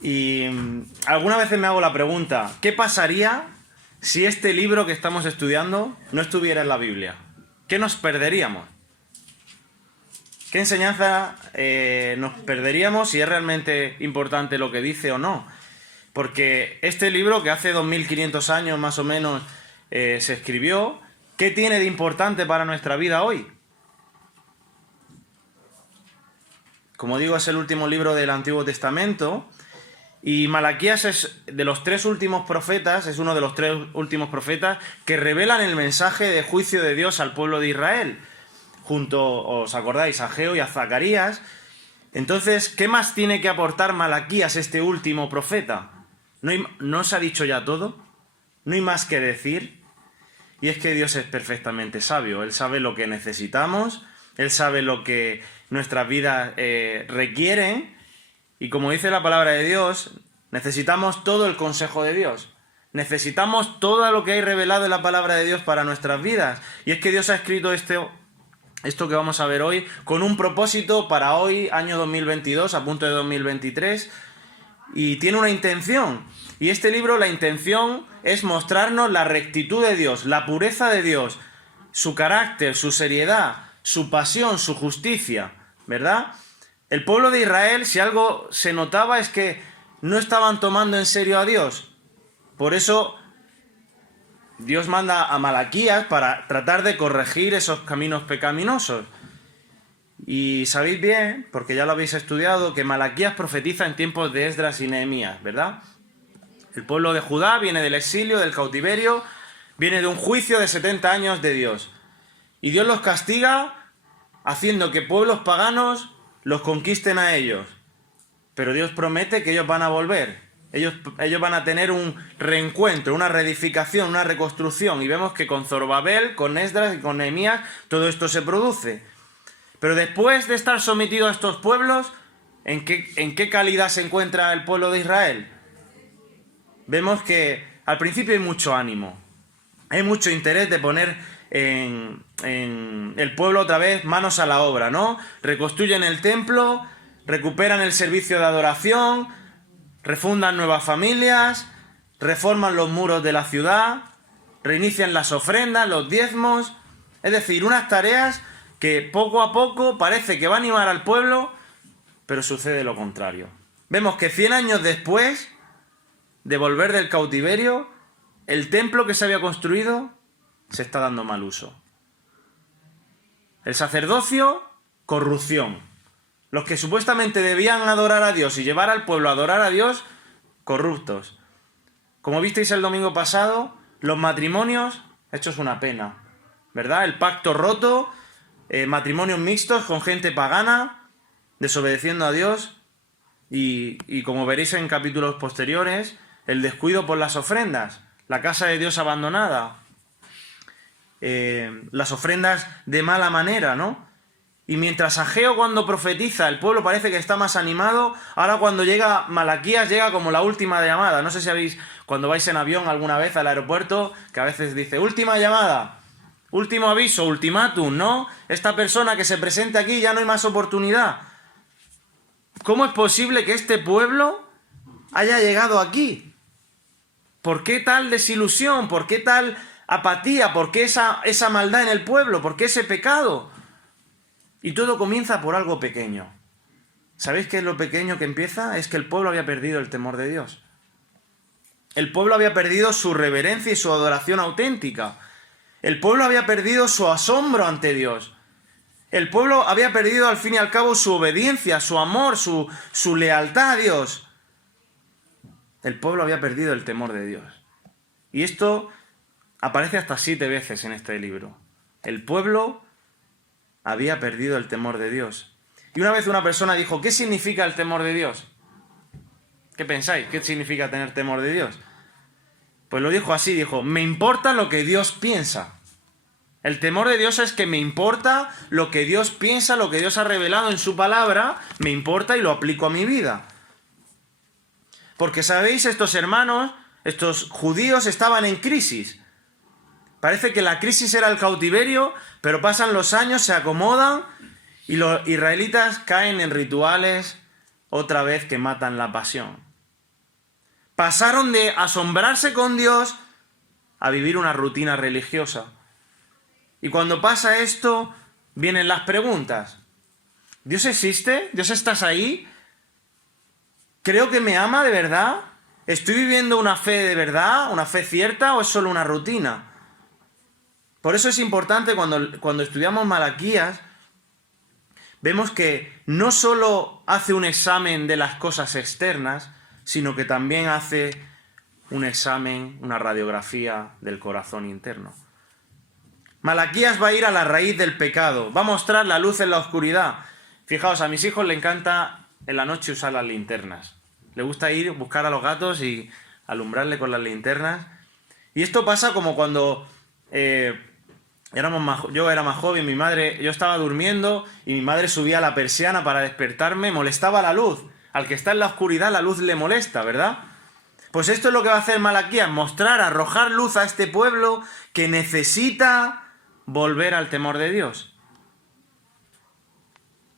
Y algunas veces me hago la pregunta, ¿qué pasaría si este libro que estamos estudiando no estuviera en la Biblia? ¿Qué nos perderíamos? ¿Qué enseñanza nos perderíamos si es realmente importante lo que dice o no? Porque este libro, que hace 2500 años más o menos se escribió, ¿qué tiene de importante para nuestra vida hoy? Como digo, es el último libro del Antiguo Testamento y Malaquías es de los tres últimos profetas, es uno de los tres últimos profetas que revelan el mensaje de juicio de Dios al pueblo de Israel, junto, os acordáis, a Ageo y a Zacarías. Entonces, ¿qué más tiene que aportar Malaquías, este último profeta? ¿No os ha dicho ya todo? ¿No hay más que decir? Y es que Dios es perfectamente sabio. Él sabe lo que necesitamos, Él sabe lo que nuestras vidas requieren, y como dice la palabra de Dios, necesitamos todo el consejo de Dios. Necesitamos todo lo que hay revelado en la palabra de Dios para nuestras vidas. Y es que Dios ha escrito esto que vamos a ver hoy con un propósito para hoy, año 2022, a punto de 2023, y tiene una intención. Y este libro, la intención es mostrarnos la rectitud de Dios, la pureza de Dios, su carácter, su seriedad, su pasión, su justicia, ¿verdad? El pueblo de Israel, si algo se notaba, es que no estaban tomando en serio a Dios. Por eso Dios manda a Malaquías para tratar de corregir esos caminos pecaminosos. Y sabéis bien, porque ya lo habéis estudiado, que Malaquías profetiza en tiempos de Esdras y Nehemías, ¿verdad? El pueblo de Judá viene del exilio, del cautiverio, viene de un juicio de 70 años de Dios. Y Dios los castiga haciendo que pueblos paganos los conquisten a ellos. Pero Dios promete que ellos van a volver. Ellos van a tener un reencuentro, una reedificación, una reconstrucción. Y vemos que con Zorobabel, con Esdras y con Nehemías todo esto se produce. Pero después de estar sometido a estos pueblos, ¿en qué calidad se encuentra el pueblo de Israel? Vemos que al principio hay mucho ánimo, hay mucho interés de poner en el pueblo otra vez manos a la obra, ¿no? Reconstruyen el templo, recuperan el servicio de adoración, refundan nuevas familias, reforman los muros de la ciudad, reinician las ofrendas, los diezmos, es decir, unas tareas que poco a poco parece que va a animar al pueblo, pero sucede lo contrario. Vemos que 100 años después de volver del cautiverio, el templo que se había construido se está dando mal uso. El sacerdocio, corrupción. Los que supuestamente debían adorar a Dios y llevar al pueblo a adorar a Dios, corruptos. Como visteis el domingo pasado, los matrimonios hechos una pena, ¿verdad? El pacto roto, matrimonios mixtos con gente pagana, desobedeciendo a Dios, y como veréis en capítulos posteriores, el descuido por las ofrendas, la casa de Dios abandonada, las ofrendas de mala manera, ¿no? Y mientras Ageo, cuando profetiza, el pueblo parece que está más animado, ahora cuando llega Malaquías llega como la última llamada. No sé si habéis, cuando vais en avión alguna vez al aeropuerto, que a veces dice, última llamada, último aviso, ultimátum, ¿no? Esta persona que se presente aquí ya no hay más oportunidad. ¿Cómo es posible que este pueblo haya llegado aquí? ¿Por qué tal desilusión? ¿Por qué tal apatía? ¿Por qué esa maldad en el pueblo? ¿Por qué ese pecado? Y todo comienza por algo pequeño. ¿Sabéis qué es lo pequeño que empieza? Es que el pueblo había perdido el temor de Dios. El pueblo había perdido su reverencia y su adoración auténtica. El pueblo había perdido su asombro ante Dios. El pueblo había perdido al fin y al cabo su obediencia, su amor, su lealtad a Dios. El pueblo había perdido el temor de Dios. Y esto aparece hasta 7 veces en este libro. El pueblo había perdido el temor de Dios. Y una vez una persona dijo, ¿qué significa el temor de Dios? ¿Qué pensáis? ¿Qué significa tener temor de Dios? Pues lo dijo así, dijo, me importa lo que Dios piensa. El temor de Dios es que me importa lo que Dios piensa, lo que Dios ha revelado en su palabra, me importa y lo aplico a mi vida. Porque sabéis, estos hermanos, estos judíos estaban en crisis. Parece que la crisis era el cautiverio, pero pasan los años, se acomodan y los israelitas caen en rituales otra vez que matan la pasión. Pasaron de asombrarse con Dios a vivir una rutina religiosa. Y cuando pasa esto, vienen las preguntas. ¿Dios existe? ¿Dios estás ahí? ¿Creo que me ama de verdad? ¿Estoy viviendo una fe de verdad? ¿Una fe cierta o es solo una rutina? Por eso es importante cuando estudiamos Malaquías, vemos que no solo hace un examen de las cosas externas, sino que también hace un examen, una radiografía del corazón interno. Malaquías va a ir a la raíz del pecado, va a mostrar la luz en la oscuridad. Fijaos, a mis hijos les encanta en la noche usar las linternas. Les gusta ir, buscar a los gatos y alumbrarle con las linternas. Y esto pasa como cuando yo era más joven, yo estaba durmiendo y mi madre subía la persiana para despertarme, molestaba la luz. Al que está en la oscuridad la luz le molesta, ¿verdad? Pues esto es lo que va a hacer Malaquías, mostrar, arrojar luz a este pueblo que necesita volver al temor de Dios.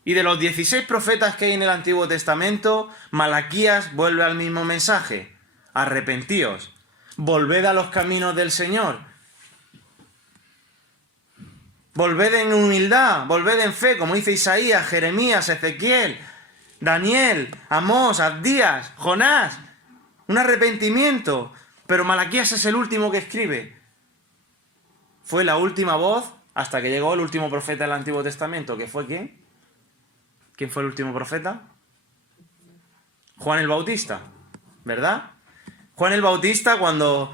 Y de los 16 profetas que hay en el Antiguo Testamento, Malaquías vuelve al mismo mensaje. Arrepentíos, volved a los caminos del Señor. Volved en humildad, volved en fe, como dice Isaías, Jeremías, Ezequiel, Daniel, Amós, Abdías, Jonás. Un arrepentimiento. Pero Malaquías es el último que escribe. Fue la última voz hasta que llegó el último profeta del Antiguo Testamento. ¿Que fue quién? ¿Quién fue el último profeta? Juan el Bautista, ¿verdad? Juan el Bautista, cuando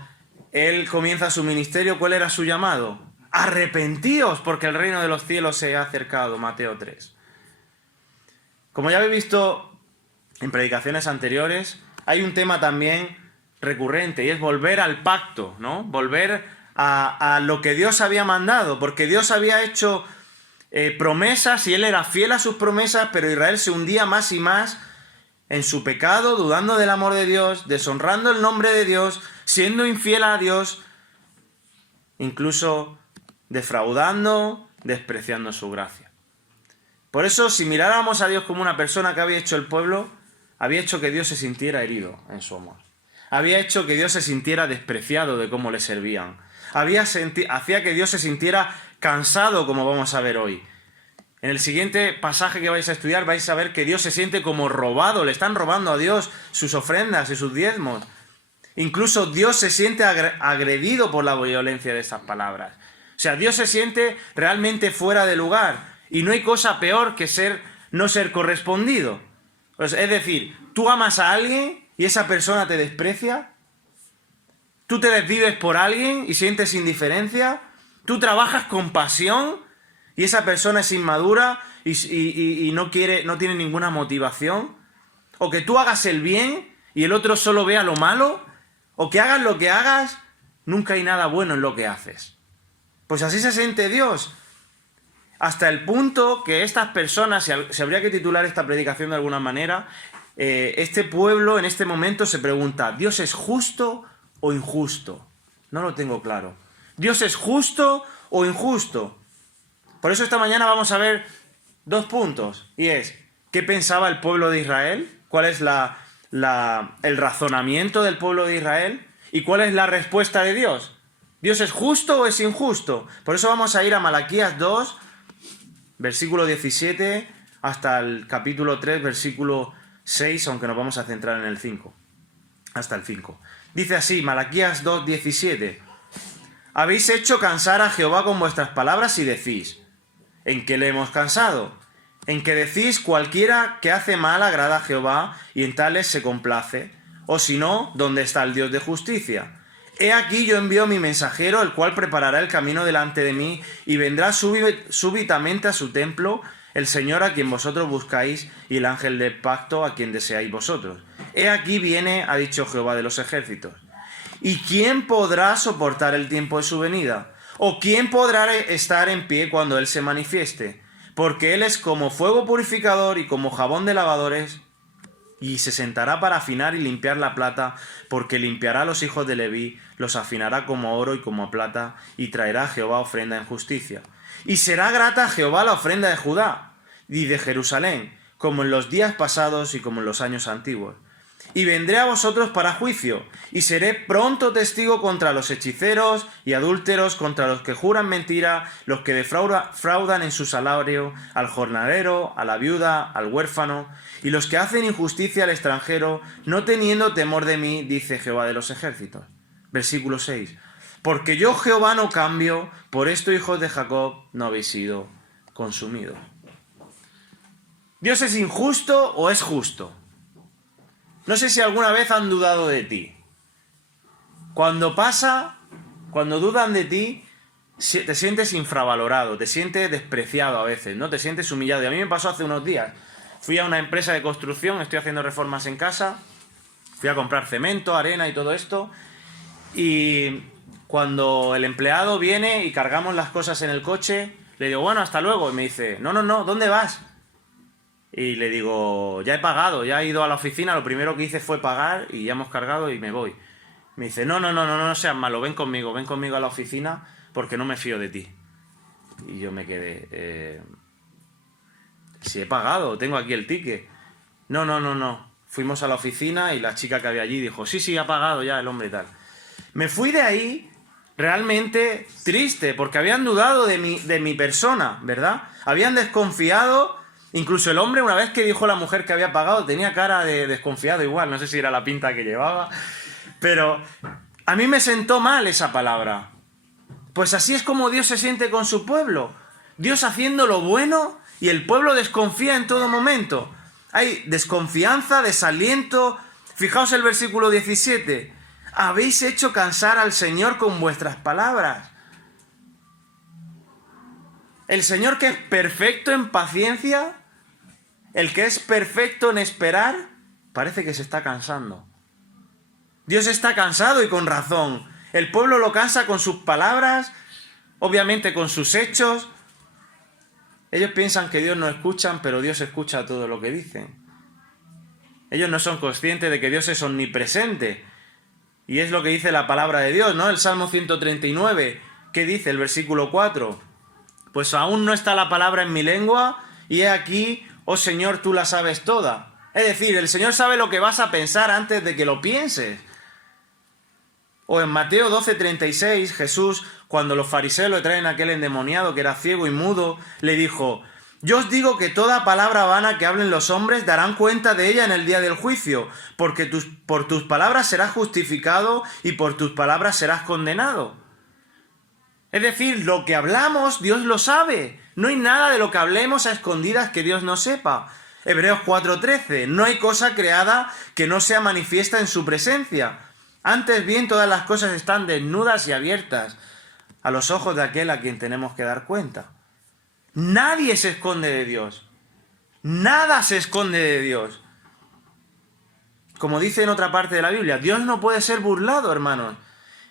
él comienza su ministerio, ¿cuál era su llamado? Arrepentíos, porque el reino de los cielos se ha acercado, Mateo 3. Como ya habéis visto en predicaciones anteriores, hay un tema también recurrente y es volver al pacto, ¿no? Volver a lo que Dios había mandado, porque Dios había hecho promesas y él era fiel a sus promesas, pero Israel se hundía más y más en su pecado, dudando del amor de Dios, deshonrando el nombre de Dios, siendo infiel a Dios, incluso defraudando, despreciando su gracia. Por eso, si miráramos a Dios como una persona que había hecho el pueblo, había hecho que Dios se sintiera herido en su amor. Había hecho que Dios se sintiera despreciado de cómo le servían. Hacía que Dios se sintiera cansado, como vamos a ver hoy. En el siguiente pasaje que vais a estudiar vais a ver que Dios se siente como robado, le están robando a Dios sus ofrendas y sus diezmos. Incluso Dios se siente agredido por la violencia de estas palabras. O sea, Dios se siente realmente fuera de lugar. Y no hay cosa peor que no ser correspondido. Es decir, tú amas a alguien y esa persona te desprecia. Tú te desvives por alguien y sientes indiferencia. Tú trabajas con pasión y esa persona es inmadura y no tiene ninguna motivación. O que tú hagas el bien y el otro solo vea lo malo. O que hagas lo que hagas, nunca hay nada bueno en lo que haces. Pues así se siente Dios. Hasta el punto que estas personas, si habría que titular esta predicación de alguna manera, este pueblo en este momento se pregunta, ¿Dios es justo o injusto? No lo tengo claro. ¿Dios es justo o injusto? Por eso esta mañana vamos a ver dos puntos. Y es, ¿qué pensaba el pueblo de Israel? ¿Cuál es el razonamiento del pueblo de Israel? ¿Y cuál es la respuesta de Dios? ¿Dios es justo o es injusto? Por eso vamos a ir a Malaquías 2, versículo 17, hasta el capítulo 3, versículo 6, aunque nos vamos a centrar en el 5. Hasta el 5. Dice así, Malaquías 2, 17. Habéis hecho cansar a Jehová con vuestras palabras y decís, ¿en qué le hemos cansado? En que decís, cualquiera que hace mal agrada a Jehová y en tales se complace. O si no, ¿dónde está el Dios de justicia? He aquí yo envío mi mensajero, el cual preparará el camino delante de mí, y vendrá súbitamente a su templo el Señor a quien vosotros buscáis, y el ángel del pacto a quien deseáis vosotros. He aquí viene, ha dicho Jehová de los ejércitos. ¿Y quién podrá soportar el tiempo de su venida? ¿O quién podrá estar en pie cuando Él se manifieste? Porque Él es como fuego purificador y como jabón de lavadores, y se sentará para afinar y limpiar la plata, porque limpiará a los hijos de Leví, los afinará como oro y como plata, y traerá a Jehová ofrenda en justicia. Y será grata a Jehová la ofrenda de Judá y de Jerusalén, como en los días pasados y como en los años antiguos. y vendré a vosotros para juicio, y seré pronto testigo contra los hechiceros y adúlteros, contra los que juran mentira, los que defraudan en su salario, al jornalero, a la viuda, al huérfano, y los que hacen injusticia al extranjero, no teniendo temor de mí, dice Jehová de los ejércitos. Versículo 6. Porque yo Jehová no cambio, por esto, hijos de Jacob, no habéis sido consumidos. ¿Dios es injusto o es justo? No sé si alguna vez han dudado de ti. Cuando dudan de ti, te sientes infravalorado, te sientes despreciado a veces, ¿no? Te sientes humillado. Y a mí me pasó hace unos días. Fui a una empresa de construcción, estoy haciendo reformas en casa, fui a comprar cemento, arena y todo esto, y cuando el empleado viene y cargamos las cosas en el coche, le digo, bueno, hasta luego, y me dice, no, ¿dónde vas? Y le digo, ya he pagado, ya he ido a la oficina, lo primero que hice fue pagar y ya hemos cargado y me voy. Me dice, no seas malo, ven conmigo a la oficina porque no me fío de ti. Y yo me quedé, si he pagado, tengo aquí el ticket. No. Fuimos a la oficina y la chica que había allí dijo, sí, ha pagado ya el hombre y tal. Me fui de ahí realmente triste porque habían dudado de mi persona, ¿verdad? Habían desconfiado. Incluso el hombre, una vez que dijo la mujer que había pagado, tenía cara de desconfiado igual, no sé si era la pinta que llevaba, pero a mí me sentó mal esa palabra. Pues así es como Dios se siente con su pueblo. Dios haciendo lo bueno y el pueblo desconfía en todo momento. Hay desconfianza, desaliento. Fijaos el versículo 17. Habéis hecho cansar al Señor con vuestras palabras. El Señor que es perfecto en paciencia, el que es perfecto en esperar, parece que se está cansando. Dios está cansado y con razón. El pueblo lo cansa con sus palabras, obviamente con sus hechos. Ellos piensan que Dios no escucha, pero Dios escucha todo lo que dicen. Ellos no son conscientes de que Dios es omnipresente. Y es lo que dice la palabra de Dios, ¿no? El Salmo 139, ¿qué dice el versículo 4? Pues aún no está la palabra en mi lengua, y he aquí, oh Señor, tú la sabes toda. Es decir, el Señor sabe lo que vas a pensar antes de que lo pienses. O en Mateo 12:36, Jesús, cuando los fariseos le traen a aquel endemoniado que era ciego y mudo, le dijo, yo os digo que toda palabra vana que hablen los hombres darán cuenta de ella en el día del juicio, porque por tus palabras serás justificado y por tus palabras serás condenado. Es decir, lo que hablamos, Dios lo sabe. No hay nada de lo que hablemos a escondidas que Dios no sepa. Hebreos 4:13. No hay cosa creada que no sea manifiesta en su presencia. Antes bien, todas las cosas están desnudas y abiertas a los ojos de aquel a quien tenemos que dar cuenta. Nadie se esconde de Dios. Nada se esconde de Dios. Como dice en otra parte de la Biblia, Dios no puede ser burlado, hermanos.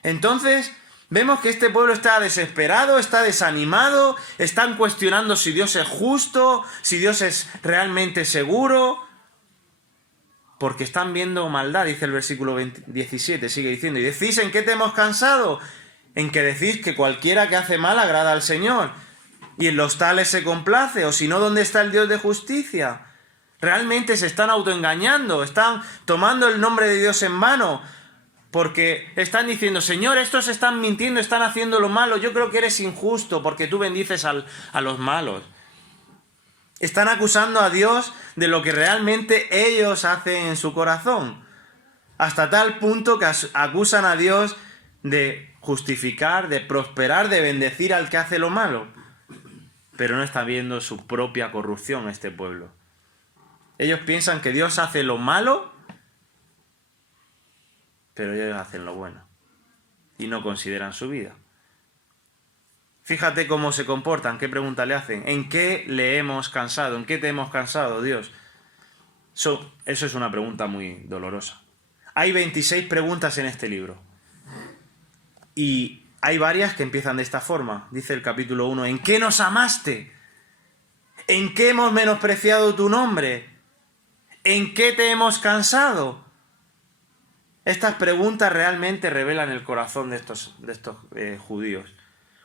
Entonces, vemos que este pueblo está desesperado, está desanimado, están cuestionando si Dios es justo, si Dios es realmente seguro, porque están viendo maldad, dice el versículo 17, sigue diciendo, y decís, ¿en qué te hemos cansado? En que decís que cualquiera que hace mal agrada al Señor, y en los tales se complace, o si no, ¿dónde está el Dios de justicia? Realmente se están autoengañando, están tomando el nombre de Dios en vano, porque están diciendo, Señor, estos están mintiendo, están haciendo lo malo, yo creo que eres injusto porque tú bendices a los malos. Están acusando a Dios de lo que realmente ellos hacen en su corazón, hasta tal punto que acusan a Dios de justificar, de prosperar, de bendecir al que hace lo malo. Pero no está viendo su propia corrupción este pueblo. Ellos piensan que Dios hace lo malo, pero ellos hacen lo bueno y no consideran su vida. Fíjate cómo se comportan, qué pregunta le hacen. ¿En qué le hemos cansado? ¿En qué te hemos cansado, Dios? Eso es una pregunta muy dolorosa. Hay 26 preguntas en este libro. Y hay varias que empiezan de esta forma. Dice el capítulo 1, ¿en qué nos amaste? ¿En qué hemos menospreciado tu nombre? ¿En qué te hemos cansado? Estas preguntas realmente revelan el corazón de estos judíos.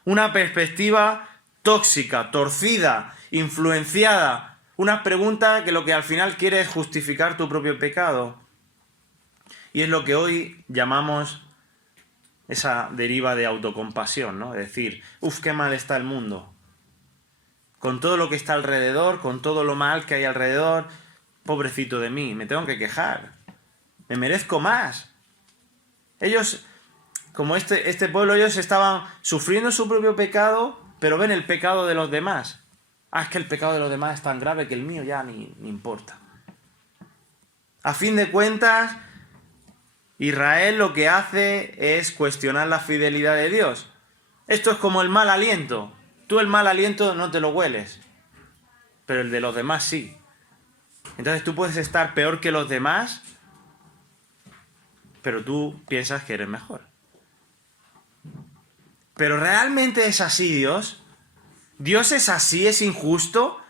Una perspectiva tóxica, torcida, influenciada. Una pregunta que lo que al final quiere es justificar tu propio pecado. Y es lo que hoy llamamos esa deriva de autocompasión, ¿no? Es decir, qué mal está el mundo. Con todo lo que está alrededor, con todo lo mal que hay alrededor, pobrecito de mí, me tengo que quejar. Me merezco más. Ellos, como este pueblo, ellos estaban sufriendo su propio pecado, pero ven el pecado de los demás. Es que el pecado de los demás es tan grave que el mío ya ni importa. A fin de cuentas, Israel lo que hace es cuestionar la fidelidad de Dios. Esto es como el mal aliento. Tú el mal aliento no te lo hueles, pero el de los demás sí. Entonces tú puedes estar peor que los demás, pero tú piensas que eres mejor. Pero ¿realmente es así Dios? ¿Dios es así? ¿Es injusto?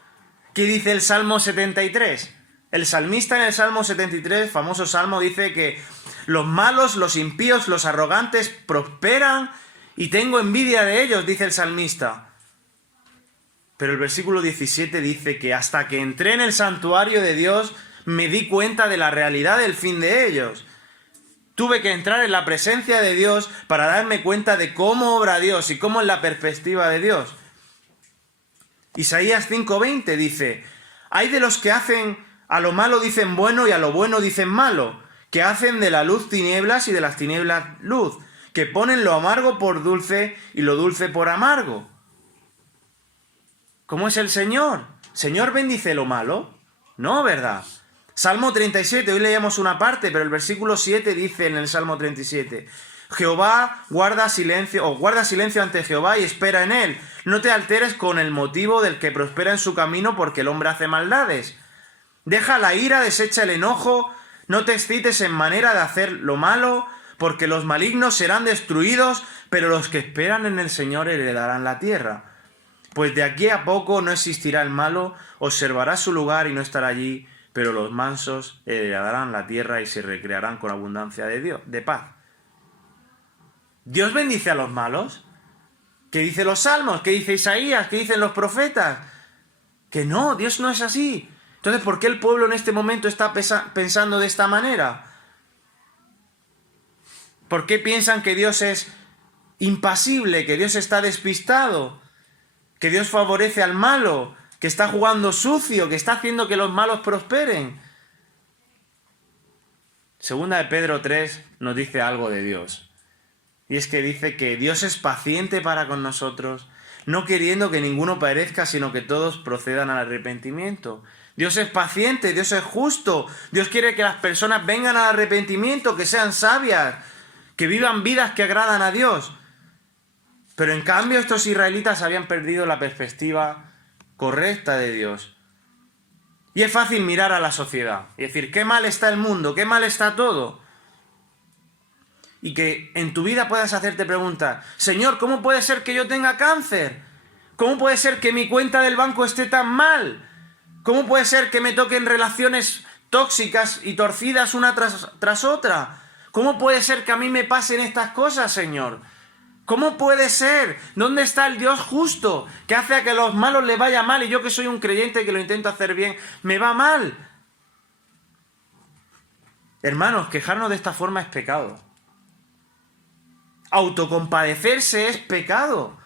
¿Qué dice el Salmo 73? El salmista en el Salmo 73, famoso salmo, dice que los malos, los impíos, los arrogantes prosperan y tengo envidia de ellos, dice el salmista. Pero el versículo 17 dice que hasta que entré en el santuario de Dios me di cuenta de la realidad del fin de ellos. Tuve que entrar en la presencia de Dios para darme cuenta de cómo obra Dios y cómo es la perspectiva de Dios. Isaías 5:20 dice, hay de los que hacen a lo malo dicen bueno y a lo bueno dicen malo, que hacen de la luz tinieblas y de las tinieblas luz, que ponen lo amargo por dulce y lo dulce por amargo. ¿Cómo es el Señor? ¿Señor bendice lo malo? No, ¿verdad? Salmo 37, hoy leíamos una parte, pero el versículo 7 dice en el Salmo 37, Jehová guarda silencio ante Jehová y espera en él. No te alteres con el motivo del que prospera en su camino, porque el hombre hace maldades. Deja la ira, desecha el enojo, no te excites en manera de hacer lo malo, porque los malignos serán destruidos, pero los que esperan en el Señor heredarán la tierra. Pues de aquí a poco no existirá el malo, observará su lugar y no estará allí, pero los mansos heredarán la tierra y se recrearán con abundancia de paz. ¿Dios bendice a los malos? ¿Qué dicen los salmos? ¿Qué dice Isaías? ¿Qué dicen los profetas? Que no, Dios no es así. Entonces, ¿por qué el pueblo en este momento está pensando de esta manera? ¿Por qué piensan que Dios es impasible, que Dios está despistado, que Dios favorece al malo, que está jugando sucio, que está haciendo que los malos prosperen? Segunda de Pedro 3 nos dice algo de Dios. Y es que dice que Dios es paciente para con nosotros, no queriendo que ninguno perezca, sino que todos procedan al arrepentimiento. Dios es paciente, Dios es justo, Dios quiere que las personas vengan al arrepentimiento, que sean sabias, que vivan vidas que agradan a Dios. Pero en cambio estos israelitas habían perdido la perspectiva correcta de Dios. Y es fácil mirar a la sociedad y decir, qué mal está el mundo, qué mal está todo. Y que en tu vida puedas hacerte preguntas, Señor, ¿cómo puede ser que yo tenga cáncer? ¿Cómo puede ser que mi cuenta del banco esté tan mal? ¿Cómo puede ser que me toquen relaciones tóxicas y torcidas una tras otra? ¿Cómo puede ser que a mí me pasen estas cosas, Señor? ¿Cómo puede ser? ¿Dónde está el Dios justo que hace a que a los malos les vaya mal y yo que soy un creyente que lo intento hacer bien, me va mal? Hermanos, quejarnos de esta forma es pecado. Autocompadecerse es pecado.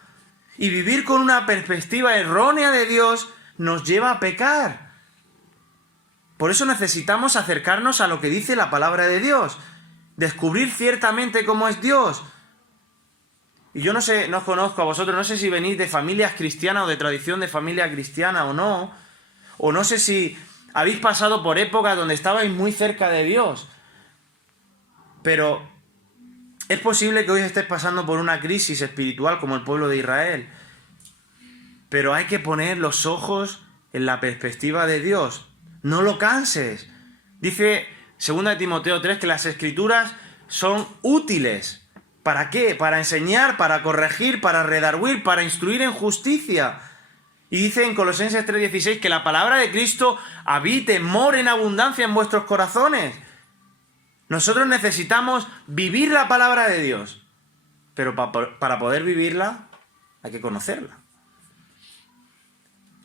Y vivir con una perspectiva errónea de Dios nos lleva a pecar. Por eso necesitamos acercarnos a lo que dice la palabra de Dios. Descubrir ciertamente cómo es Dios. Y yo no sé, no os conozco a vosotros, no sé si venís de familias cristianas o de tradición de familia cristiana o no sé si habéis pasado por épocas donde estabais muy cerca de Dios, pero es posible que hoy estés pasando por una crisis espiritual como el pueblo de Israel, pero hay que poner los ojos en la perspectiva de Dios, no lo canses. Dice 2 Timoteo 3 que las escrituras son útiles. ¿Para qué? Para enseñar, para corregir, para redarguir, para instruir en justicia. Y dice en Colosenses 3:16 que la palabra de Cristo habite, more en abundancia en vuestros corazones. Nosotros necesitamos vivir la palabra de Dios, pero para poder vivirla hay que conocerla.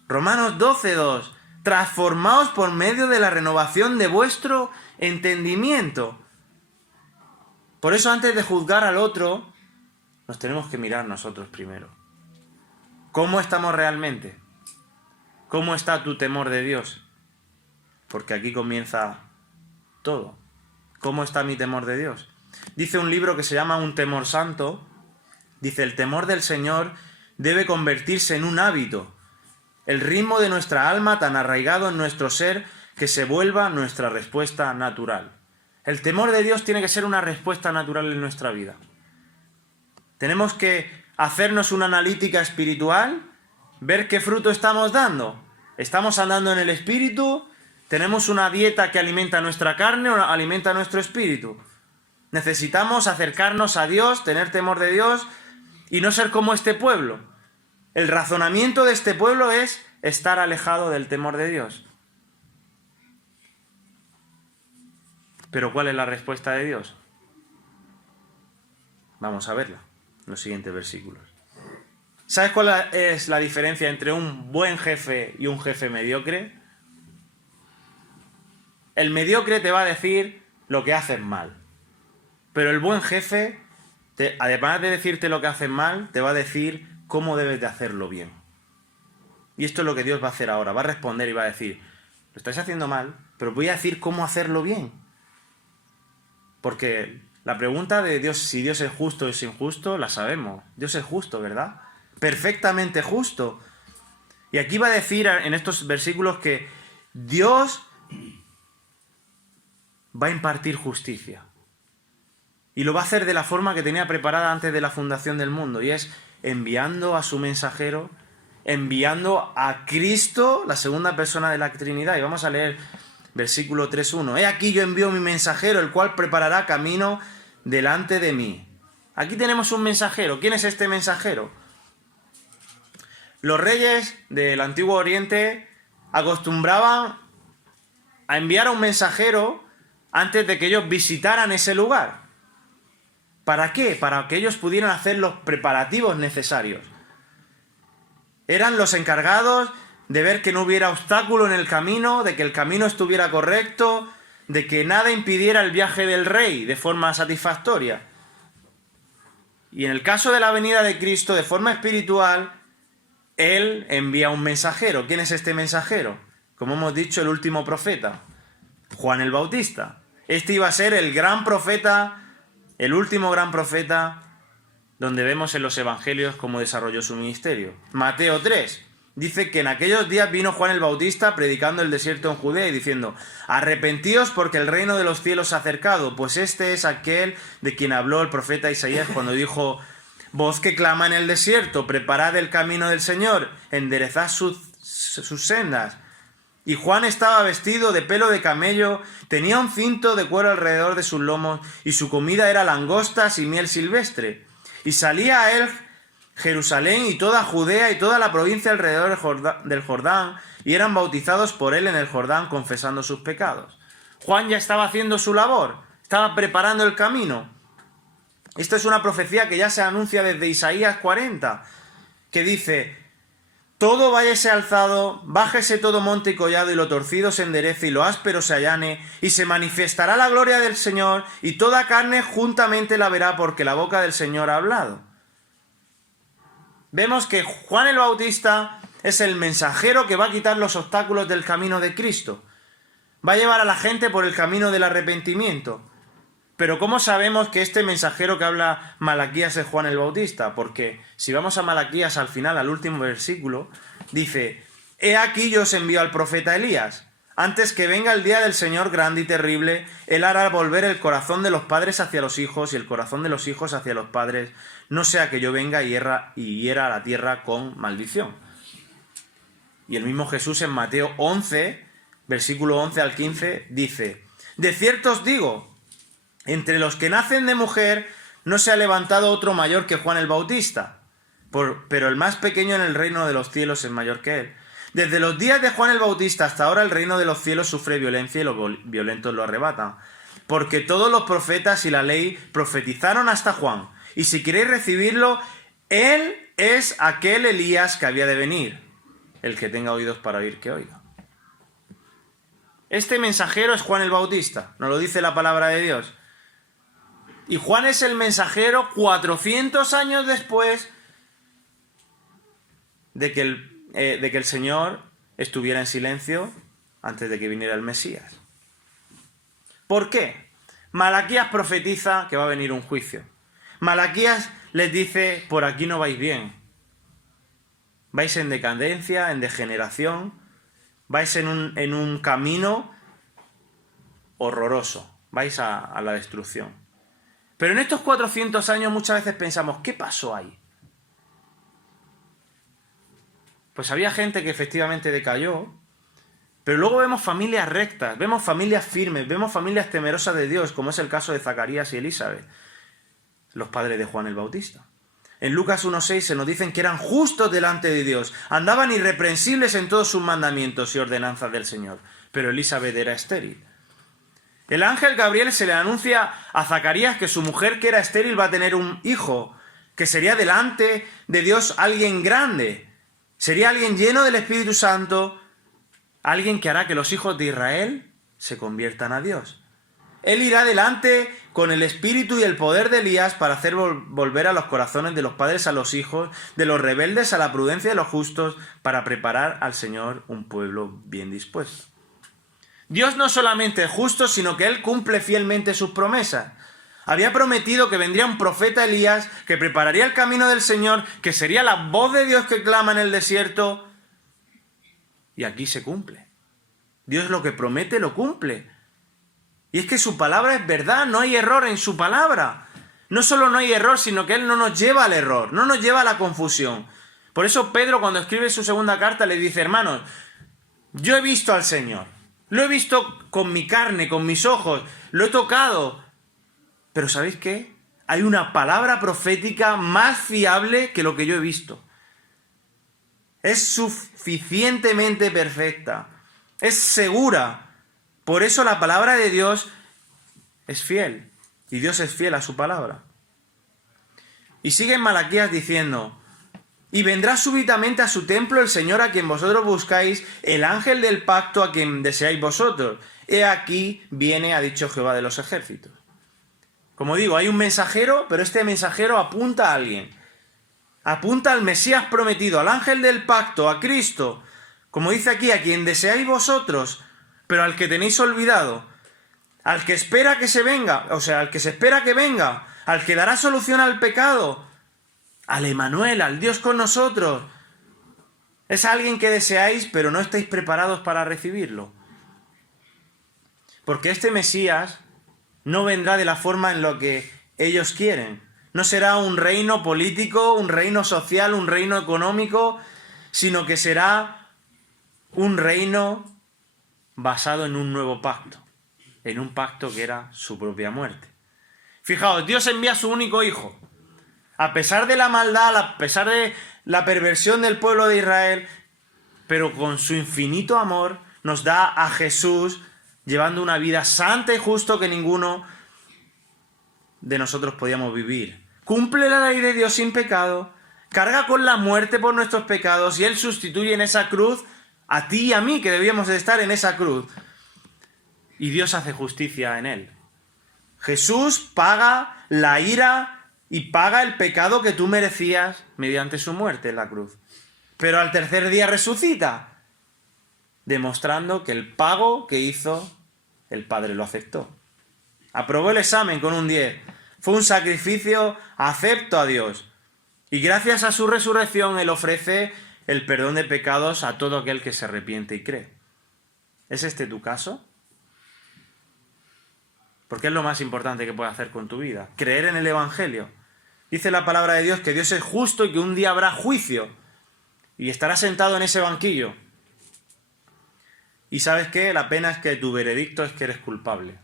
Romanos 12:2, transformaos por medio de la renovación de vuestro entendimiento. Por eso antes de juzgar al otro, nos tenemos que mirar nosotros primero. ¿Cómo estamos realmente? ¿Cómo está tu temor de Dios? Porque aquí comienza todo. ¿Cómo está mi temor de Dios? Dice un libro que se llama Un temor santo. Dice, el temor del Señor debe convertirse en un hábito, el ritmo de nuestra alma tan arraigado en nuestro ser que se vuelva nuestra respuesta natural. El temor de Dios tiene que ser una respuesta natural en nuestra vida. Tenemos que hacernos una analítica espiritual, ver qué fruto estamos dando. ¿Estamos andando en el espíritu? ¿Tenemos una dieta que alimenta nuestra carne o alimenta nuestro espíritu? Necesitamos acercarnos a Dios, tener temor de Dios y no ser como este pueblo. El razonamiento de este pueblo es estar alejado del temor de Dios. Pero ¿cuál es la respuesta de Dios? Vamos a verla en los siguientes versículos. ¿Sabes cuál es la diferencia entre un buen jefe y un jefe mediocre? El mediocre te va a decir lo que haces mal. Pero el buen jefe, además de decirte lo que haces mal, te va a decir cómo debes de hacerlo bien. Y esto es lo que Dios va a hacer ahora. Va a responder y va a decir, lo estáis haciendo mal, pero voy a decir cómo hacerlo bien. Porque la pregunta de Dios, si Dios es justo o es injusto, la sabemos. Dios es justo, ¿verdad? Perfectamente justo. Y aquí va a decir en estos versículos que Dios va a impartir justicia. Y lo va a hacer de la forma que tenía preparada antes de la fundación del mundo. Y es enviando a su mensajero, enviando a Cristo, la segunda persona de la Trinidad. Y vamos a leer versículo 3.1. He aquí yo envío mi mensajero, el cual preparará camino delante de mí. Aquí tenemos un mensajero. ¿Quién es este mensajero? Los reyes del Antiguo Oriente acostumbraban a enviar a un mensajero antes de que ellos visitaran ese lugar. ¿Para qué? Para que ellos pudieran hacer los preparativos necesarios. Eran los encargados de ver que no hubiera obstáculo en el camino, de que el camino estuviera correcto, de que nada impidiera el viaje del rey de forma satisfactoria. Y en el caso de la venida de Cristo, de forma espiritual, Él envía un mensajero. ¿Quién es este mensajero? Como hemos dicho, el último profeta, Juan el Bautista. Este iba a ser el gran profeta, el último gran profeta, donde vemos en los evangelios cómo desarrolló su ministerio. Mateo 3 dice que en aquellos días vino Juan el Bautista predicando el desierto en Judea y diciendo, arrepentíos porque el reino de los cielos se ha acercado, pues este es aquel de quien habló el profeta Isaías cuando dijo, voz que clama en el desierto, preparad el camino del Señor, enderezad sus sendas. Y Juan estaba vestido de pelo de camello, tenía un cinto de cuero alrededor de sus lomos, y su comida era langostas y miel silvestre. Y salía a él Jerusalén y toda Judea y toda la provincia alrededor del Jordán, y eran bautizados por él en el Jordán, confesando sus pecados. Juan ya estaba haciendo su labor, estaba preparando el camino. Esta es una profecía que ya se anuncia desde Isaías 40, que dice, todo váyase alzado, bájese todo monte y collado, y lo torcido se enderece, y lo áspero se allane, y se manifestará la gloria del Señor, y toda carne juntamente la verá, porque la boca del Señor ha hablado. Vemos que Juan el Bautista es el mensajero que va a quitar los obstáculos del camino de Cristo. Va a llevar a la gente por el camino del arrepentimiento. Pero ¿cómo sabemos que este mensajero que habla Malaquías es Juan el Bautista? Porque si vamos a Malaquías al final, al último versículo, dice, he aquí yo os envío al profeta Elías. Antes que venga el día del Señor grande y terrible, Él hará volver el corazón de los padres hacia los hijos y el corazón de los hijos hacia los padres, no sea que yo venga y hiera a la tierra con maldición. Y el mismo Jesús en Mateo 11, versículo 11 al 15, dice, de cierto os digo, entre los que nacen de mujer no se ha levantado otro mayor que Juan el Bautista, pero el más pequeño en el reino de los cielos es mayor que él. Desde los días de Juan el Bautista hasta ahora el reino de los cielos sufre violencia y los violentos lo arrebatan. Porque todos los profetas y la ley profetizaron hasta Juan. Y si queréis recibirlo, él es aquel Elías que había de venir. El que tenga oídos para oír, que oiga. Este mensajero es Juan el Bautista, nos lo dice la palabra de Dios. Y Juan es el mensajero 400 años después de que el Señor estuviera en silencio antes de que viniera el Mesías. ¿Por qué? Malaquías profetiza que va a venir un juicio. Malaquías les dice, por aquí no vais bien. Vais en decadencia, en degeneración, vais en un camino horroroso, vais a la destrucción. Pero en estos 400 años muchas veces pensamos, ¿qué pasó ahí? Pues había gente que efectivamente decayó, pero luego vemos familias rectas, vemos familias firmes, vemos familias temerosas de Dios, como es el caso de Zacarías y Elizabeth, los padres de Juan el Bautista. En Lucas 1:6 se nos dicen que eran justos delante de Dios, andaban irreprensibles en todos sus mandamientos y ordenanzas del Señor, pero Elizabeth era estéril. El ángel Gabriel se le anuncia a Zacarías que su mujer, que era estéril, va a tener un hijo, que sería delante de Dios alguien grande, sería alguien lleno del Espíritu Santo, alguien que hará que los hijos de Israel se conviertan a Dios. Él irá delante con el espíritu y el poder de Elías para hacer volver a los corazones de los padres a los hijos, de los rebeldes a la prudencia de los justos, para preparar al Señor un pueblo bien dispuesto. Dios no solamente es justo, sino que Él cumple fielmente sus promesas. Había prometido que vendría un profeta Elías, que prepararía el camino del Señor, que sería la voz de Dios que clama en el desierto. Y aquí se cumple. Dios lo que promete lo cumple. Y es que su palabra es verdad, no hay error en su palabra. No solo no hay error, sino que Él no nos lleva al error, no nos lleva a la confusión. Por eso Pedro, cuando escribe su segunda carta, le dice, hermanos, yo he visto al Señor, lo he visto con mi carne, con mis ojos, lo he tocado. Pero ¿sabéis qué? Hay una palabra profética más fiable que lo que yo he visto. Es suficientemente perfecta, es segura. Por eso la palabra de Dios es fiel, y Dios es fiel a su palabra. Y sigue en Malaquías diciendo, y vendrá súbitamente a su templo el Señor a quien vosotros buscáis, el ángel del pacto a quien deseáis vosotros. He aquí viene, ha dicho Jehová de los ejércitos. Como digo, hay un mensajero, pero este mensajero apunta a alguien. Apunta al Mesías prometido, al ángel del pacto, a Cristo. Como dice aquí, a quien deseáis vosotros, pero al que tenéis olvidado, al que espera que se venga, o sea, al que se espera que venga, al que dará solución al pecado, al Emanuel, al Dios con nosotros. Es alguien que deseáis, pero no estáis preparados para recibirlo. Porque este Mesías no vendrá de la forma en lo que ellos quieren. No será un reino político, un reino social, un reino económico, sino que será un reino basado en un nuevo pacto, en un pacto que era su propia muerte. Fijaos, Dios envía a su único hijo. A pesar de la maldad, a pesar de la perversión del pueblo de Israel, pero con su infinito amor nos da a Jesús llevando una vida santa y justa que ninguno de nosotros podíamos vivir. Cumple la ley de Dios sin pecado, carga con la muerte por nuestros pecados y Él sustituye en esa cruz a ti y a mí, que debíamos de estar en esa cruz. Y Dios hace justicia en Él. Jesús paga la ira y paga el pecado que tú merecías mediante su muerte en la cruz. Pero al tercer día resucita, demostrando que el pago que hizo, el Padre lo aceptó. Aprobó el examen con un 10. Fue un sacrificio acepto a Dios. Y gracias a su resurrección, Él ofrece el perdón de pecados a todo aquel que se arrepiente y cree. ¿Es este tu caso? Porque es lo más importante que puedes hacer con tu vida. Creer en el Evangelio. Dice la palabra de Dios que Dios es justo y que un día habrá juicio. Y estarás sentado en ese banquillo. Y ¿sabes qué? La pena es que tu veredicto es que eres culpable.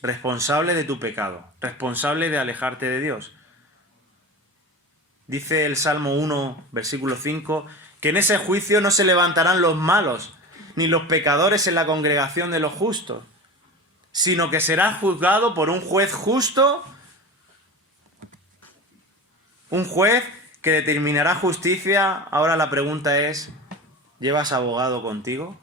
Responsable de tu pecado. Responsable de alejarte de Dios. Dice el Salmo 1, versículo 5, que en ese juicio no se levantarán los malos, ni los pecadores en la congregación de los justos, sino que será juzgado por un juez justo, un juez que determinará justicia. Ahora la pregunta es, ¿llevas abogado contigo?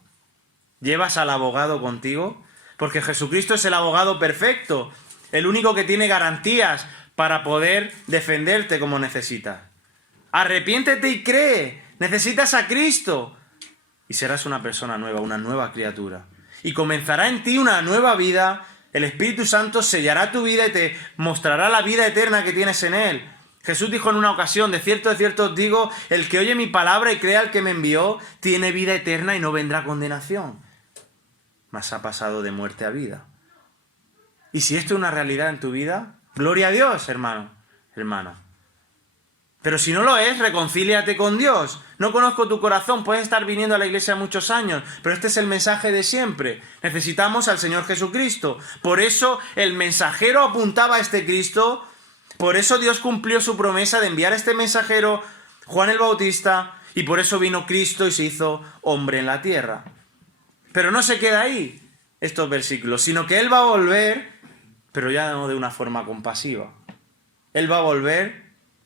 ¿Llevas al abogado contigo? Porque Jesucristo es el abogado perfecto, el único que tiene garantías para poder defenderte como necesitas. Arrepiéntete y cree. Necesitas a Cristo. Y serás una persona nueva, una nueva criatura. Y comenzará en ti una nueva vida. El Espíritu Santo sellará tu vida y te mostrará la vida eterna que tienes en Él. Jesús dijo en una ocasión, de cierto os digo, el que oye mi palabra y crea al que me envió, tiene vida eterna y no vendrá condenación, mas ha pasado de muerte a vida. Y si esto es una realidad en tu vida, gloria a Dios, hermano, hermana. Pero si no lo es, reconcíliate con Dios. No conozco tu corazón, puedes estar viniendo a la iglesia muchos años, pero este es el mensaje de siempre. Necesitamos al Señor Jesucristo. Por eso el mensajero apuntaba a este Cristo. Por eso Dios cumplió su promesa de enviar a este mensajero, Juan el Bautista, y por eso vino Cristo y se hizo hombre en la tierra. Pero no se queda ahí estos versículos, sino que Él va a volver, pero ya no de una forma compasiva. Él va a volver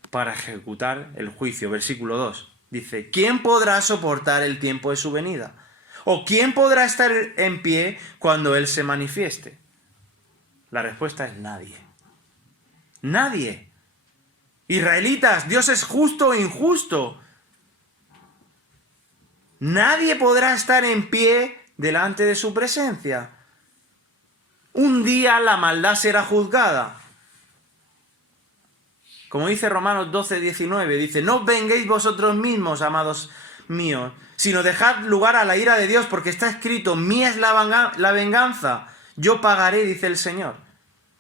para ejecutar el juicio. Versículo 2 dice, ¿quién podrá soportar el tiempo de su venida? ¿O quién podrá estar en pie cuando Él se manifieste? La respuesta es nadie. Nadie. Israelitas, ¿Dios es justo o injusto? Nadie podrá estar en pie delante de su presencia. Un día la maldad será juzgada. Como dice Romanos 12:19, dice, no os venguéis vosotros mismos, amados míos, sino dejad lugar a la ira de Dios, porque está escrito, mía es la venganza, yo pagaré, dice el Señor.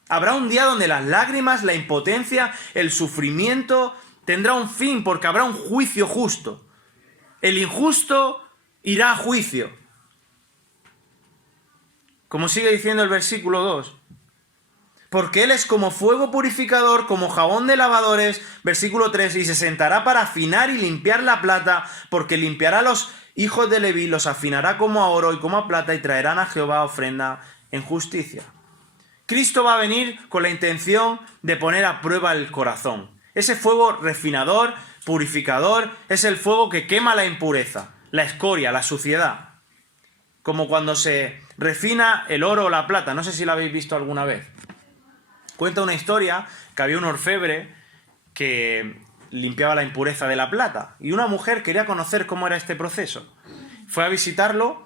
Habrá un día donde las lágrimas, la impotencia, el sufrimiento tendrá un fin, porque habrá un juicio justo. El injusto irá a juicio. Como sigue diciendo el versículo 2. Porque Él es como fuego purificador, como jabón de lavadores, versículo 3, y se sentará para afinar y limpiar la plata, porque limpiará a los hijos de Leví, los afinará como a oro y como a plata, y traerán a Jehová ofrenda en justicia. Cristo va a venir con la intención de poner a prueba el corazón. Ese fuego refinador, purificador, es el fuego que quema la impureza, la escoria, la suciedad. Como cuando se refina el oro o la plata. No sé si lo habéis visto alguna vez. Cuenta una historia que había un orfebre que limpiaba la impureza de la plata. Y una mujer quería conocer cómo era este proceso. Fue a visitarlo.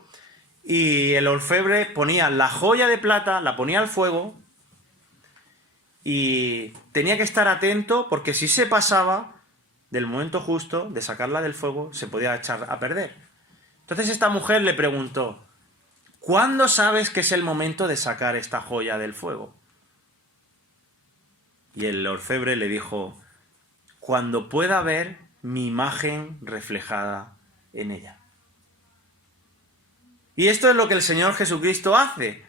Y el orfebre ponía la joya de plata, la ponía al fuego y tenía que estar atento porque si se pasaba del momento justo de sacarla del fuego, se podía echar a perder. Entonces esta mujer le preguntó, ¿cuándo sabes que es el momento de sacar esta joya del fuego? Y el orfebre le dijo, cuando pueda ver mi imagen reflejada en ella. Y esto es lo que el Señor Jesucristo hace.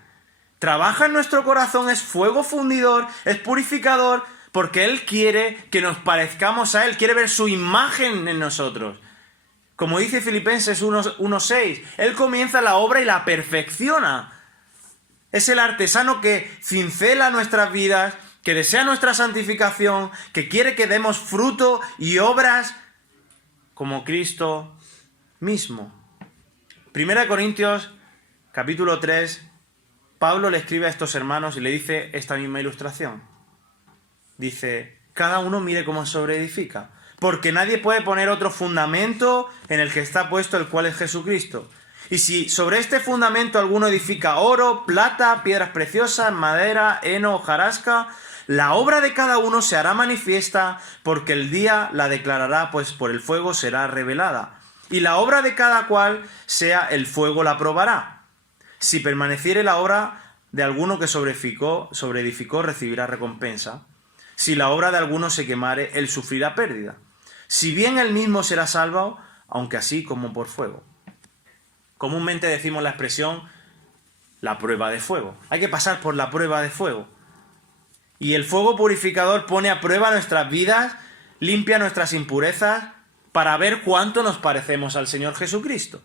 Trabaja en nuestro corazón, es fuego fundidor, es purificador, porque Él quiere que nos parezcamos a Él, quiere ver su imagen en nosotros. Como dice Filipenses 1:6, Él comienza la obra y la perfecciona. Es el artesano que cincela nuestras vidas, que desea nuestra santificación, que quiere que demos fruto y obras como Cristo mismo. 1 Corintios, capítulo 3, Pablo le escribe a estos hermanos y le dice esta misma ilustración. Dice, cada uno mire cómo sobreedifica, porque nadie puede poner otro fundamento en el que está puesto, el cual es Jesucristo. Y si sobre este fundamento alguno edifica oro, plata, piedras preciosas, madera, heno, hojarasca, la obra de cada uno se hará manifiesta, porque el día la declarará, pues por el fuego será revelada. Y la obra de cada cual, sea el fuego la probará. Si permaneciere la obra de alguno que sobreedificó, recibirá recompensa. Si la obra de alguno se quemare, él sufrirá pérdida. Si bien él mismo será salvado, aunque así como por fuego. Comúnmente decimos la expresión, la prueba de fuego. Hay que pasar por la prueba de fuego. Y el fuego purificador pone a prueba nuestras vidas, limpia nuestras impurezas, para ver cuánto nos parecemos al Señor Jesucristo.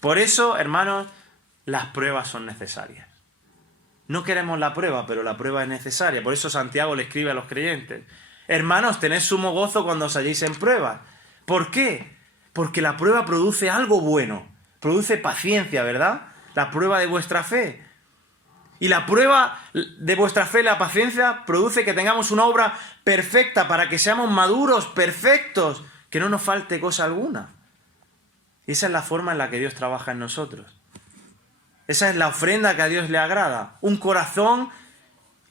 Por eso, hermanos, las pruebas son necesarias. No queremos la prueba, pero la prueba es necesaria. Por eso Santiago le escribe a los creyentes, hermanos, tened sumo gozo cuando os halléis en pruebas. ¿Por qué? Porque la prueba produce algo bueno, produce paciencia, ¿verdad? La prueba de vuestra fe. Y la prueba de vuestra fe, la paciencia, produce que tengamos una obra perfecta para que seamos maduros, perfectos, que no nos falte cosa alguna. Y esa es la forma en la que Dios trabaja en nosotros. Esa es la ofrenda que a Dios le agrada. Un corazón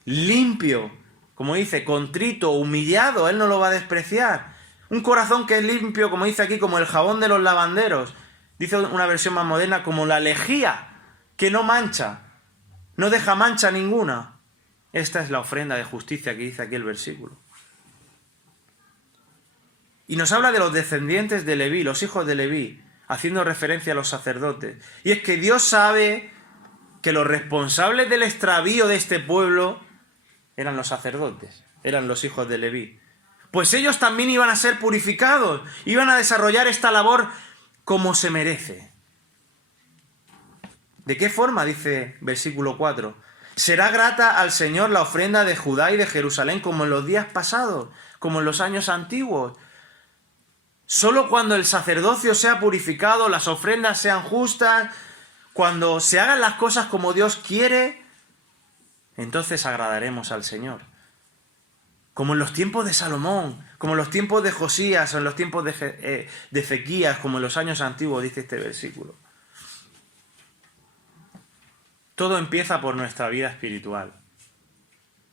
limpio, como dice, contrito, humillado, Él no lo va a despreciar. Un corazón que es limpio, como dice aquí, como el jabón de los lavanderos. Dice una versión más moderna, como la lejía, que no mancha, no deja mancha ninguna. Esta es la ofrenda de justicia que dice aquí el versículo. Y nos habla de los descendientes de Leví, los hijos de Leví, haciendo referencia a los sacerdotes. Y es que Dios sabe que los responsables del extravío de este pueblo eran los sacerdotes, eran los hijos de Leví. Pues ellos también iban a ser purificados, iban a desarrollar esta labor como se merece. ¿De qué forma? Dice versículo 4. Será grata al Señor la ofrenda de Judá y de Jerusalén como en los días pasados, como en los años antiguos. Solo cuando el sacerdocio sea purificado, las ofrendas sean justas, cuando se hagan las cosas como Dios quiere, entonces agradaremos al Señor. Como en los tiempos de Salomón, como en los tiempos de Josías, o en los tiempos de Ezequías, como en los años antiguos, dice este versículo. Todo empieza por nuestra vida espiritual.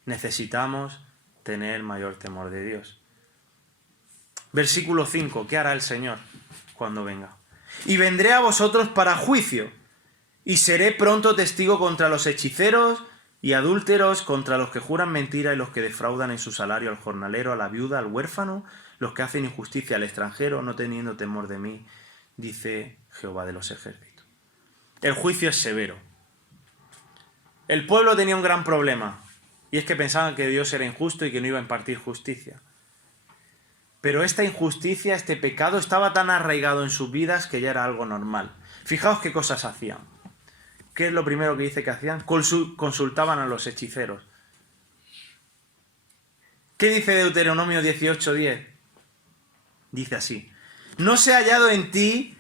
Necesitamos tener mayor temor de Dios. Versículo 5. ¿Qué hará el Señor cuando venga? Y vendré a vosotros para juicio, y seré pronto testigo contra los hechiceros y adúlteros, contra los que juran mentira y los que defraudan en su salario al jornalero, a la viuda, al huérfano, los que hacen injusticia al extranjero, no teniendo temor de mí, dice Jehová de los ejércitos. El juicio es severo. El pueblo tenía un gran problema, y es que pensaban que Dios era injusto y que no iba a impartir justicia. Pero esta injusticia, este pecado, estaba tan arraigado en sus vidas que ya era algo normal. Fijaos qué cosas hacían. ¿Qué es lo primero que dice que hacían? Consultaban a los hechiceros. ¿Qué dice Deuteronomio 18:10? Dice así: no se ha hallado en ti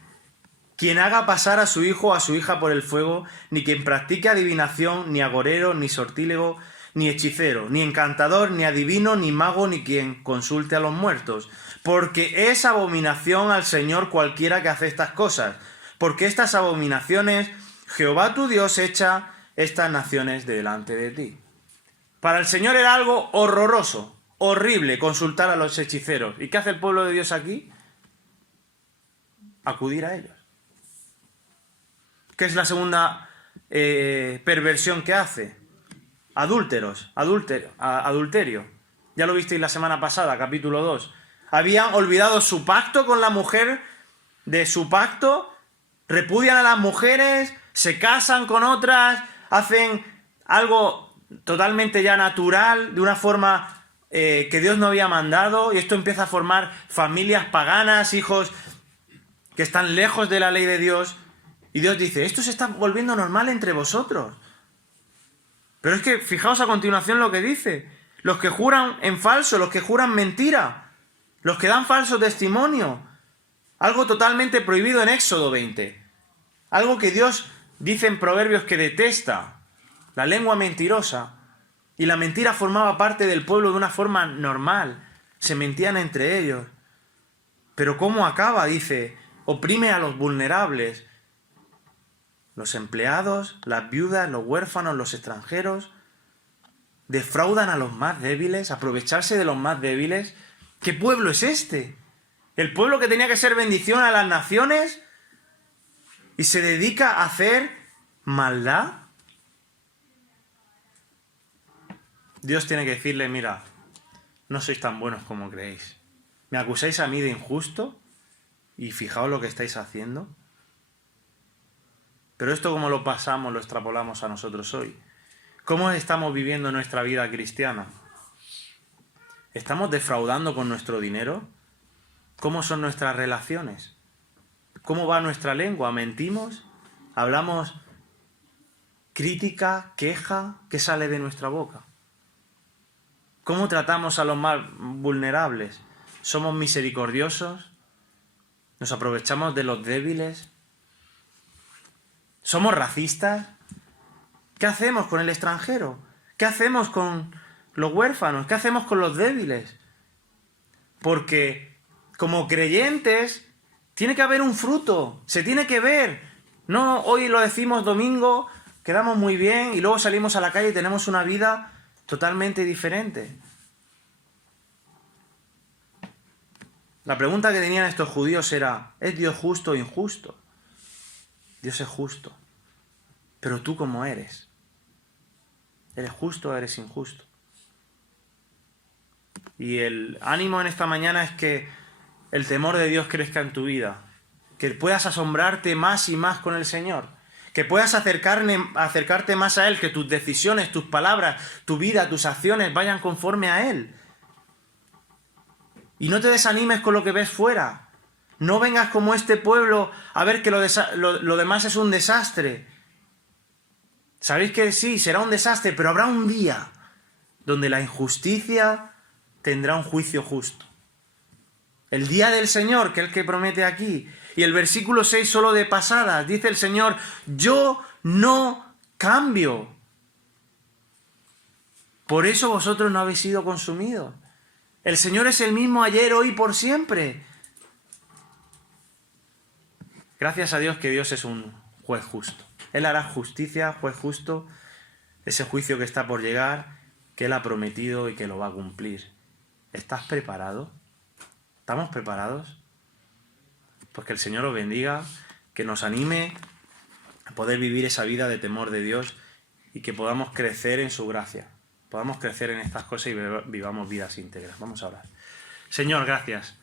quien haga pasar a su hijo o a su hija por el fuego, ni quien practique adivinación, ni agorero, ni sortílego, ni hechicero, ni encantador, ni adivino, ni mago, ni quien consulte a los muertos. Porque es abominación al Señor cualquiera que hace estas cosas. Porque estas abominaciones Jehová tu Dios echa estas naciones de delante de ti. Para el Señor era algo horroroso, horrible, consultar a los hechiceros. ¿Y qué hace el pueblo de Dios aquí? Acudir a ellos. ¿Qué es la segunda perversión que hace? Adulterio. Ya lo visteis la semana pasada, capítulo 2. Habían olvidado su pacto con la mujer, de su pacto, repudian a las mujeres, se casan con otras, hacen algo totalmente ya natural, de una forma que Dios no había mandado, y esto empieza a formar familias paganas, hijos que están lejos de la ley de Dios. Y Dios dice, esto se está volviendo normal entre vosotros. Pero es que fijaos a continuación lo que dice. Los que juran en falso, los que juran mentira, los que dan falso testimonio. Algo totalmente prohibido en Éxodo 20. Algo que Dios dice en Proverbios que detesta. La lengua mentirosa. Y la mentira formaba parte del pueblo de una forma normal. Se mentían entre ellos. Pero ¿cómo acaba? Dice, oprime a los vulnerables. Los empleados, las viudas, los huérfanos, los extranjeros, defraudan a los más débiles, aprovecharse de los más débiles. ¿Qué pueblo es este? El pueblo que tenía que ser bendición a las naciones y se dedica a hacer maldad. Dios tiene que decirle, mira, no sois tan buenos como creéis. Me acusáis a mí de injusto y fijaos lo que estáis haciendo. Pero esto, ¿cómo lo pasamos, lo extrapolamos a nosotros hoy? ¿Cómo estamos viviendo nuestra vida cristiana? ¿Estamos defraudando con nuestro dinero? ¿Cómo son nuestras relaciones? ¿Cómo va nuestra lengua? ¿Mentimos? ¿Hablamos crítica, queja? ¿Qué sale de nuestra boca? ¿Cómo tratamos a los más vulnerables? ¿Somos misericordiosos? ¿Nos aprovechamos de los débiles? ¿Somos racistas? ¿Qué hacemos con el extranjero? ¿Qué hacemos con los huérfanos? ¿Qué hacemos con los débiles? Porque como creyentes tiene que haber un fruto, se tiene que ver. No hoy lo decimos domingo, quedamos muy bien y luego salimos a la calle y tenemos una vida totalmente diferente. La pregunta que tenían estos judíos era, ¿es Dios justo o injusto? Dios es justo. Pero tú, ¿cómo eres? ¿Eres justo o eres injusto? Y el ánimo en esta mañana es que el temor de Dios crezca en tu vida, que puedas asombrarte más y más con el Señor, que puedas acercarte más a Él, que tus decisiones, tus palabras, tu vida, tus acciones vayan conforme a Él. Y no te desanimes con lo que ves fuera. No vengas como este pueblo a ver que lo demás es un desastre. Sabéis que sí, será un desastre, pero habrá un día donde la injusticia tendrá un juicio justo. El día del Señor, que es el que promete aquí. Y el versículo 6 solo de pasada, dice el Señor, yo no cambio. Por eso vosotros no habéis sido consumidos. El Señor es el mismo ayer, hoy y por siempre. Gracias a Dios que Dios es un juez justo. Él hará justicia, juez justo, ese juicio que está por llegar, que Él ha prometido y que lo va a cumplir. ¿Estás preparado? ¿Estamos preparados? Pues que el Señor os bendiga, que nos anime a poder vivir esa vida de temor de Dios y que podamos crecer en su gracia. Podamos crecer en estas cosas y vivamos vidas íntegras. Vamos a orar. Señor, gracias,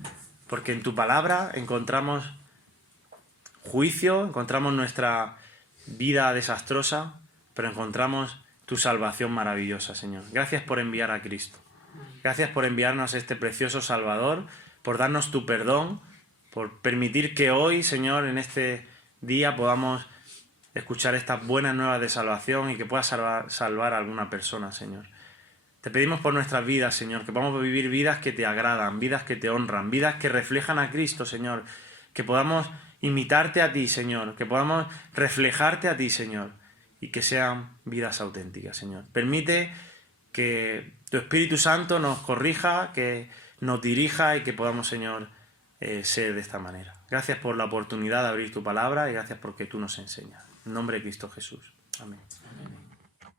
porque en tu palabra encontramos juicio, encontramos nuestra vida desastrosa, pero encontramos tu salvación maravillosa, Señor. Gracias por enviar a Cristo. Gracias por enviarnos este precioso Salvador, por darnos tu perdón, por permitir que hoy, Señor, en este día podamos escuchar estas buenas nuevas de salvación y que pueda salvar a alguna persona, Señor. Te pedimos por nuestras vidas, Señor, que podamos vivir vidas que te agradan, vidas que te honran, vidas que reflejan a Cristo, Señor, que podamos imitarte a ti, Señor, que podamos reflejarte a ti, Señor, y que sean vidas auténticas, Señor. Permite que tu Espíritu Santo nos corrija, que nos dirija y que podamos, Señor, ser de esta manera. Gracias por la oportunidad de abrir tu palabra y gracias porque tú nos enseñas. En nombre de Cristo Jesús. Amén.